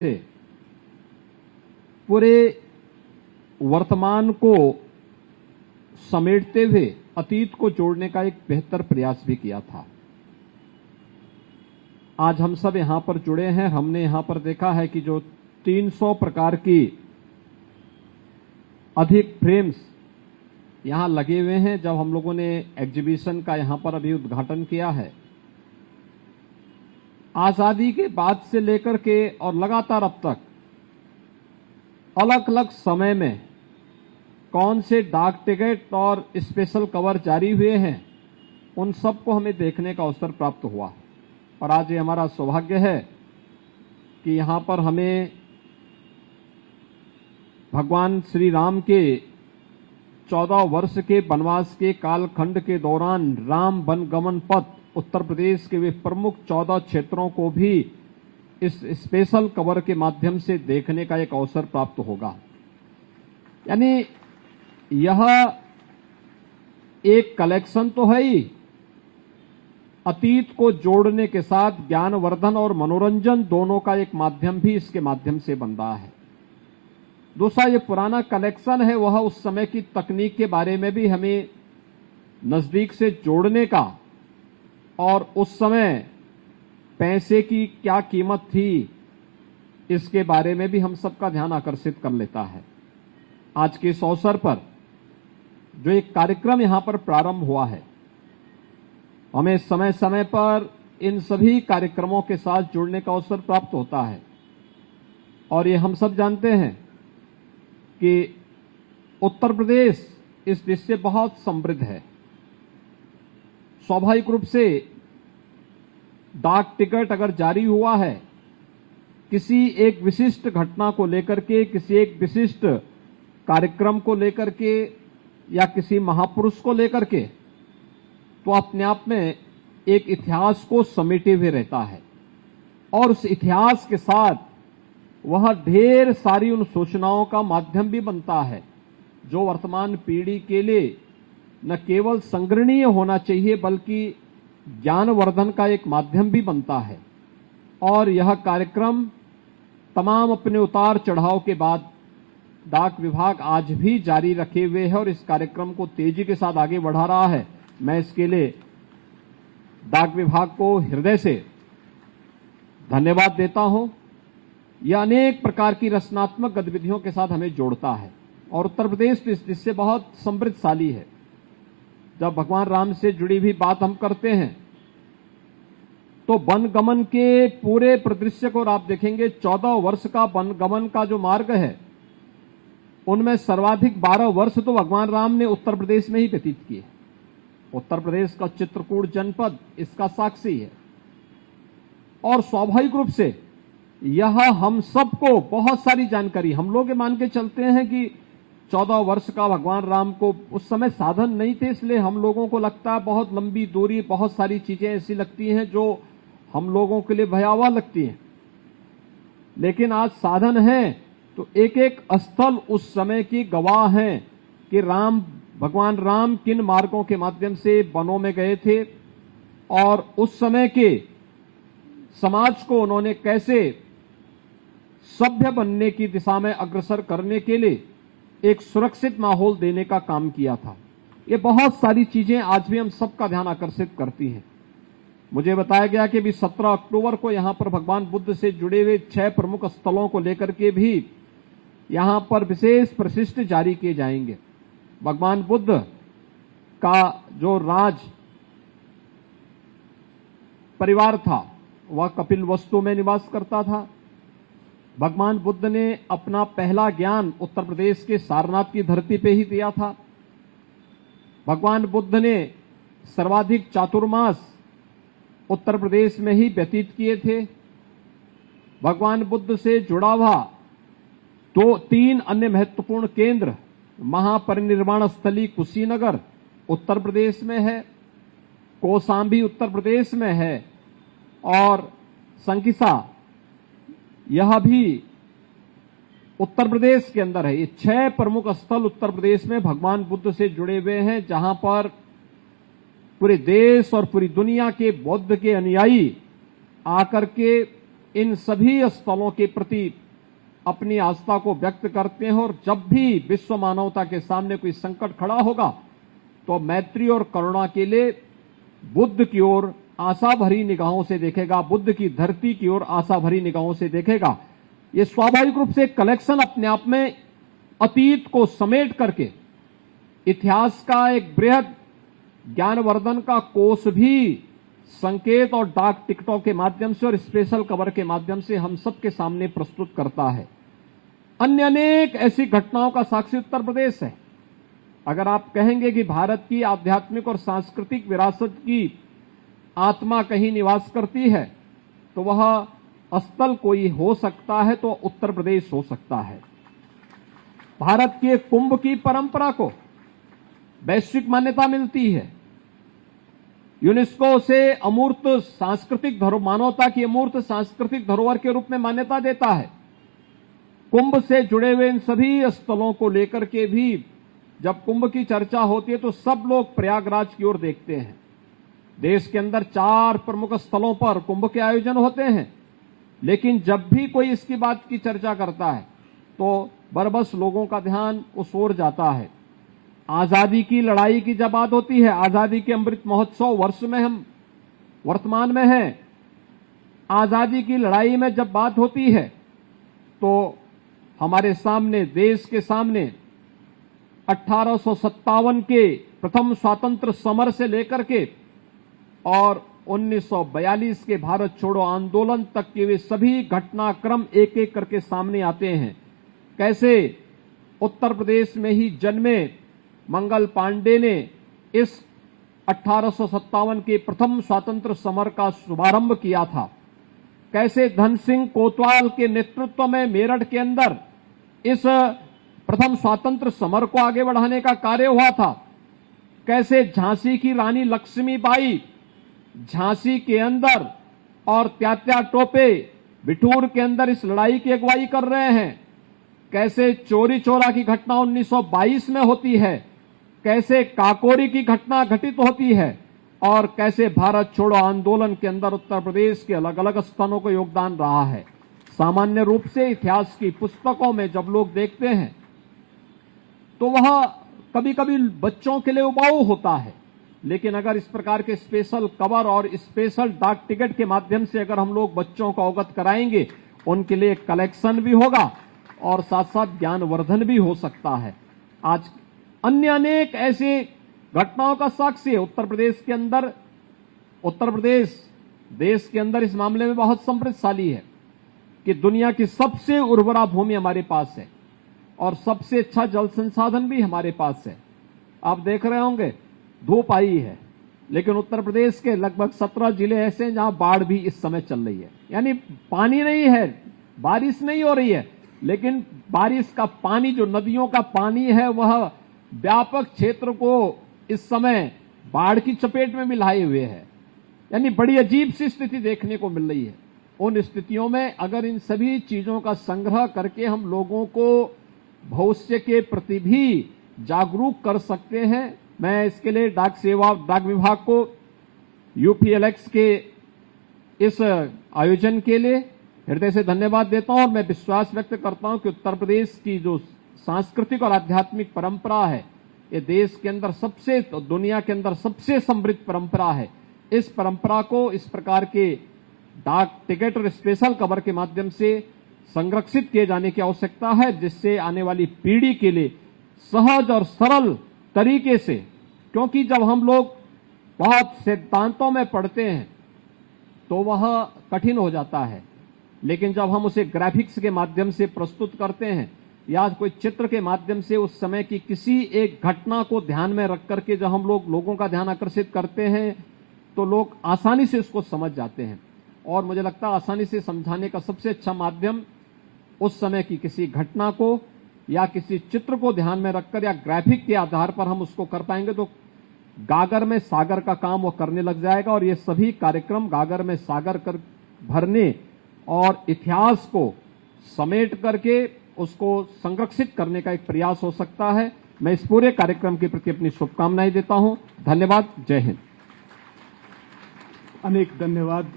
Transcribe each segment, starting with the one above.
से पूरे वर्तमान को समेटते हुए अतीत को जोड़ने का एक बेहतर प्रयास भी किया था। आज हम सब यहां पर जुड़े हैं। हमने यहां पर देखा है कि जो 300 प्रकार की अधिक फ्रेम्स यहां लगे हुए हैं। जब हम लोगों ने एग्जीबिशन का यहां पर अभी उद्घाटन किया है, आजादी के बाद से लेकर के और लगातार अब तक अलग अलग समय में कौन से डाक टिकट और स्पेशल कवर जारी हुए हैं, उन सबको हमें देखने का अवसर प्राप्त हुआ। और आज ये हमारा सौभाग्य है कि यहां पर हमें भगवान श्री राम के 14 वर्ष के वनवास के कालखंड के दौरान राम वनगमन पथ उत्तर प्रदेश के वे प्रमुख 14 क्षेत्रों को भी इस स्पेशल कवर के माध्यम से देखने का एक अवसर प्राप्त होगा। यानी यह एक कलेक्शन तो है ही, अतीत को जोड़ने के साथ ज्ञानवर्धन और मनोरंजन दोनों का एक माध्यम भी इसके माध्यम से बन रहा है। दूसरा, ये पुराना कलेक्शन है, वह उस समय की तकनीक के बारे में भी हमें नजदीक से जोड़ने का और उस समय पैसे की क्या कीमत थी, इसके बारे में भी हम सबका ध्यान आकर्षित कर लेता है। आज के इस अवसर पर जो एक कार्यक्रम यहां पर प्रारंभ हुआ है, हमें समय समय पर इन सभी कार्यक्रमों के साथ जुड़ने का अवसर प्राप्त होता है। और ये हम सब जानते हैं कि उत्तर प्रदेश इस देश से बहुत समृद्ध है। स्वाभाविक रूप से डाक टिकट अगर जारी हुआ है किसी एक विशिष्ट घटना को लेकर के, किसी एक विशिष्ट कार्यक्रम को लेकर के या किसी महापुरुष को लेकर के, तो अपने आप में एक इतिहास को समेटे हुए रहता है। और उस इतिहास के साथ वह ढेर सारी उन सूचनाओं का माध्यम भी बनता है जो वर्तमान पीढ़ी के लिए न केवल संग्रहणीय होना चाहिए बल्कि ज्ञानवर्धन का एक माध्यम भी बनता है। और यह कार्यक्रम तमाम अपने उतार चढ़ाव के बाद डाक विभाग आज भी जारी रखे हुए है और इस कार्यक्रम को तेजी के साथ आगे बढ़ा रहा है। मैं इसके लिए डाक विभाग को हृदय से धन्यवाद देता हूं। यह अनेक प्रकार की रचनात्मक गतिविधियों के साथ हमें जोड़ता है और उत्तर प्रदेश इससे बहुत समृद्धशाली है। जब भगवान राम से जुड़ी हुई बात हम करते हैं तो वनगमन के पूरे परिदृश्य को आप देखेंगे। 14 वर्ष का वनगमन का जो मार्ग है, उनमें सर्वाधिक 12 वर्ष तो भगवान राम ने उत्तर प्रदेश में ही व्यतीत किए। उत्तर प्रदेश का चित्रकूट जनपद इसका साक्षी है। और स्वाभाविक रूप से यह हम सबको बहुत सारी जानकारी, हम लोग मान के चलते हैं कि 14 वर्ष का भगवान राम को उस समय साधन नहीं थे, इसलिए हम लोगों को लगता है बहुत लंबी दूरी, बहुत सारी चीजें ऐसी लगती हैं जो हम लोगों के लिए भयावह लगती हैं। लेकिन आज साधन है तो एक एक स्थल उस समय की गवाह हैं कि भगवान राम किन मार्गों के माध्यम से वनों में गए थे और उस समय के समाज को उन्होंने कैसे सभ्य बनने की दिशा में अग्रसर करने के लिए एक सुरक्षित माहौल देने का काम किया था। ये बहुत सारी चीजें आज भी हम सबका ध्यान आकर्षित करती हैं। मुझे बताया गया कि भी 17 अक्टूबर को यहां पर भगवान बुद्ध से जुड़े हुए 6 प्रमुख स्थलों को लेकर के भी यहां पर विशेष प्रशिष्ट जारी किए जाएंगे। भगवान बुद्ध का जो राज परिवार था वह कपिलवस्तु में निवास करता था। भगवान बुद्ध ने अपना पहला ज्ञान उत्तर प्रदेश के सारनाथ की धरती पे ही दिया था। भगवान बुद्ध ने सर्वाधिक चातुर्मास उत्तर प्रदेश में ही व्यतीत किए थे। भगवान बुद्ध से जुड़ा हुआ 3 अन्य महत्वपूर्ण केंद्र, महापरिनिर्वाण स्थली कुशीनगर उत्तर प्रदेश में है, कौशाम्बी उत्तर प्रदेश में है और संकिसा यह भी उत्तर प्रदेश के अंदर है। ये 6 प्रमुख स्थल उत्तर प्रदेश में भगवान बुद्ध से जुड़े हुए हैं, जहां पर पूरे देश और पूरी दुनिया के बौद्ध के अनुयायी आकर के इन सभी स्थलों के प्रति अपनी आस्था को व्यक्त करते हैं और जब भी विश्व मानवता के सामने कोई संकट खड़ा होगा तो मैत्री और करुणा के लिए बुद्ध की ओर आशा भरी निगाहों से देखेगा, बुद्ध की धरती की ओर आशा भरी निगाहों से देखेगा। ये स्वाभाविक रूप से कलेक्शन अपने आप में अतीत को समेट करके इतिहास का एक बृहद ज्ञानवर्धन का कोष भी संकेत और डाक टिकटों के माध्यम से और स्पेशल कवर के माध्यम से हम सबके सामने प्रस्तुत करता है। अन्य अनेक ऐसी घटनाओं का साक्षी उत्तर प्रदेश है। अगर आप कहेंगे कि भारत की आध्यात्मिक और सांस्कृतिक विरासत की आत्मा कहीं निवास करती है तो वह स्थल कोई हो सकता है तो उत्तर प्रदेश हो सकता है। भारत के कुंभ की परंपरा को वैश्विक मान्यता मिलती है। यूनेस्को से अमूर्त सांस्कृतिक धरोहर, मानवता की अमूर्त सांस्कृतिक धरोहर के रूप में मान्यता देता है। कुंभ से जुड़े हुए इन सभी स्थलों को लेकर के भी जब कुंभ की चर्चा होती है तो सब लोग प्रयागराज की ओर देखते हैं। देश के अंदर 4 प्रमुख स्थलों पर कुंभ के आयोजन होते हैं, लेकिन जब भी कोई इसकी बात की चर्चा करता है तो बरबस लोगों का ध्यान उस ओर जाता है। आजादी की लड़ाई की जब बात होती है, आजादी के अमृत महोत्सव वर्ष में हम वर्तमान में हैं, आजादी की लड़ाई में जब बात होती है तो हमारे सामने, देश के सामने 1857 के प्रथम स्वातंत्र समर से लेकर के और 1942 के भारत छोड़ो आंदोलन तक के वे सभी घटनाक्रम एक एक करके सामने आते हैं। कैसे उत्तर प्रदेश में ही जन्मे मंगल पांडे ने इस 1857 के प्रथम स्वातंत्र समर का शुभारंभ किया था। कैसे धन सिंह कोतवाल के नेतृत्व में मेरठ के अंदर इस प्रथम स्वातंत्र समर को आगे बढ़ाने का कार्य हुआ था। कैसे झांसी की रानी लक्ष्मीबाई झांसी के अंदर और त्यात्या टोपे बिठूर के अंदर इस लड़ाई की अगुवाई कर रहे हैं। कैसे चोरी चोरा की घटना 1922 में होती है, कैसे काकोरी की घटना घटित होती है और कैसे भारत छोड़ो आंदोलन के अंदर उत्तर प्रदेश के अलग अलग स्थानों को योगदान रहा है। सामान्य रूप से इतिहास की पुस्तकों में जब लोग देखते हैं तो वह कभी कभी बच्चों के लिए उबाऊ होता है, लेकिन अगर इस प्रकार के स्पेशल कवर और स्पेशल डाक टिकट के माध्यम से अगर हम लोग बच्चों को अवगत कराएंगे, उनके लिए कलेक्शन भी होगा और साथ साथ ज्ञानवर्धन भी हो सकता है। आज अन्य अनेक ऐसे घटनाओं का साक्षी है उत्तर प्रदेश के अंदर। उत्तर प्रदेश देश के अंदर इस मामले में बहुत समृद्धशाली है कि दुनिया की सबसे उर्वरा भूमि हमारे पास है और सबसे अच्छा जल संसाधन भी हमारे पास है। आप देख रहे होंगे धूप आई है, लेकिन उत्तर प्रदेश के लगभग 17 जिले ऐसे हैं जहां बाढ़ भी इस समय चल रही है। यानी पानी नहीं है, बारिश नहीं हो रही है, लेकिन बारिश का पानी, जो नदियों का पानी है, वह व्यापक क्षेत्र को इस समय बाढ़ की चपेट में मिलाए हुए है। यानी बड़ी अजीब सी स्थिति देखने को मिल रही है। उन स्थितियों में अगर इन सभी चीजों का संग्रह करके हम लोगों को भविष्य के प्रति भी जागरूक कर सकते हैं, मैं इसके लिए डाक विभाग को यूपीएलएक्स के इस आयोजन के लिए हृदय से धन्यवाद देता हूं और मैं विश्वास व्यक्त करता हूं कि उत्तर प्रदेश की जो सांस्कृतिक और आध्यात्मिक परंपरा है, ये देश के अंदर सबसे, दुनिया के अंदर सबसे समृद्ध परंपरा है। इस परंपरा को इस प्रकार के डाक टिकट और स्पेशल कवर के माध्यम से संरक्षित किए जाने की आवश्यकता है, जिससे आने वाली पीढ़ी के लिए सहज और सरल तरीके से, क्योंकि जब हम लोग बहुत सिद्धांतों में पढ़ते हैं तो वह कठिन हो जाता है, लेकिन जब हम उसे ग्राफिक्स के माध्यम से प्रस्तुत करते हैं या कोई चित्र के माध्यम से उस समय की किसी एक घटना को ध्यान में रख करके जब हम लोगों का ध्यान आकर्षित करते हैं तो लोग आसानी से उसको समझ जाते हैं। और मुझे लगता है आसानी से समझाने का सबसे अच्छा माध्यम उस समय की किसी घटना को या किसी चित्र को ध्यान में रखकर या ग्राफिक के आधार पर हम उसको कर पाएंगे तो गागर में सागर का काम वो करने लग जाएगा। और ये सभी कार्यक्रम गागर में सागर कर भरने और इतिहास को समेट करके उसको संरक्षित करने का एक प्रयास हो सकता है। मैं इस पूरे कार्यक्रम के प्रति अपनी शुभकामनाएं देता हूं। धन्यवाद। जय हिंद। अनेक धन्यवाद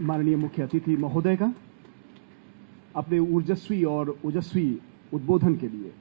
माननीय मुख्य अतिथि महोदय का अपने ऊर्जस्वी और ओजस्वी उद्बोधन के लिए।